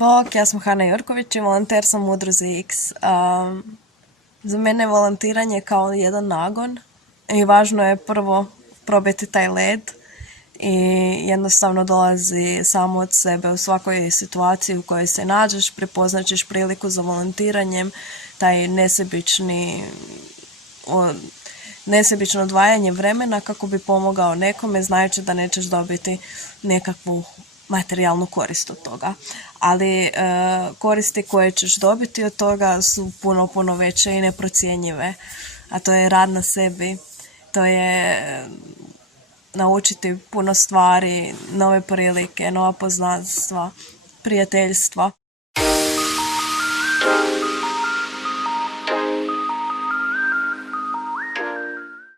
Bok, ja sam Hana Jurković i volonter sam u Udruzi X. Za mene je volontiranje kao jedan nagon i važno je prvo probiti taj led i jednostavno dolazi samo od sebe u svakoj situaciji u kojoj se nađeš, prepoznaćeš priliku za volontiranjem, taj nesebično odvajanje vremena kako bi pomogao nekome, znajući da nećeš dobiti nekakvu materijalnu korist od toga. Ali koristi koje ćeš dobiti od toga su puno veće i neprocjenjive. A to je rad na sebi, to je naučiti puno stvari, nove prilike, nova poznanstva, prijateljstva.